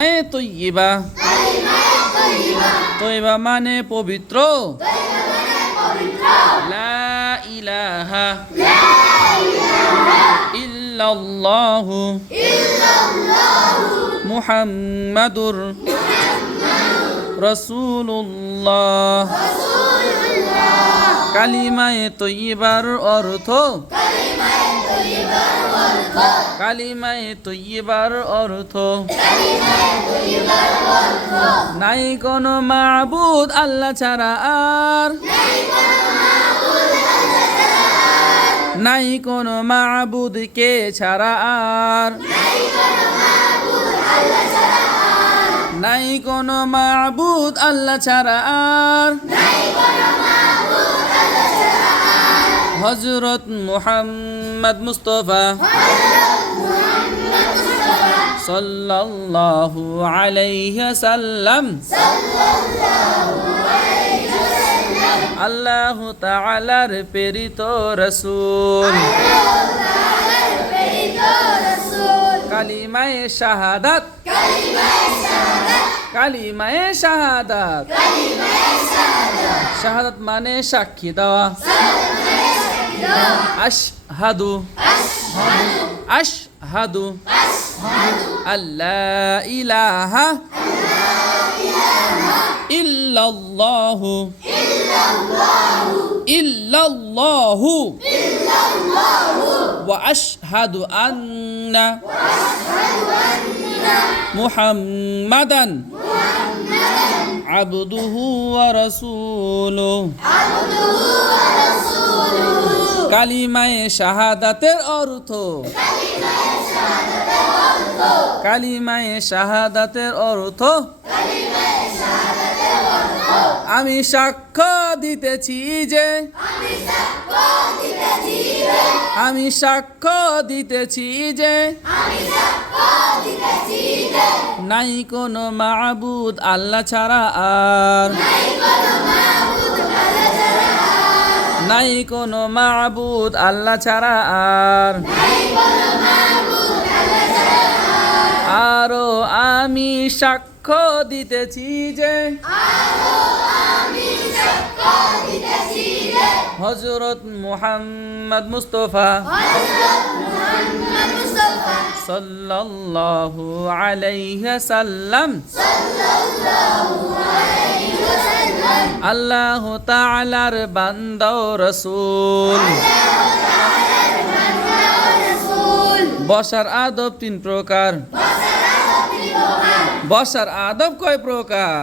তৈয়বা তৈয়বা মানে পবিত্র। লা ইলাহা ইল্লাল্লাহু মুহাম্মাদুর রাসূলুল্লাহ। কালিমায়ে তৈয়বার অর্থ কালিমায়ে তৈয়বার অর্থ নাই কোনো মাবুদ আল্লাহ ছাড়া আর, নাই কোনো মাবুদ কে ছাড়া আর, নাই কোনো মাবুদ আল্লাহ ছাড়া আর। হযরত মুহাম্মদ মুস্তাফা সাল্লাল্লাহু আলাইহি সাল্লাম আল্লাহ তাআলার প্রেরিত রাসূল। কালিমায়ে শাহাদাত কালিমায়ে শাহাদাত শাহাদাত মানে সাক্ষী দেওয়া। আশহাদু আশহাদু আল্লা ইলাহা ইল্লাল্লাহু ইল্লাল্লাহু ওয়া আশহাদু আন্না মুহাম্মাদান আবদুহু ওয়া রাসূলুহু। কালিমায়ে শাহাদাতের অর্থ কালিমায়ে শাহাদাতের অর্থ আমি সাক্ষ্য দিতেছি যে আমি সাক্ষ্য দিতেছি যে নাই কোনো মাবুদ আল্লাহ ছাড়া আর, নাই কোনো মাবুদ আল্লাহ ছাড়া আর। আরো আমি সাক্ষ্য দিতেছি যে হযরত মুহাম্মদ মুস্তাফা সাল্লাল্লাহু আলাইহি সাল্লাম আল্লাহ তাআলার বান্দা ও রাসূল। বসার আদব 3 প্রকার। বসার আদব কয় প্রকার?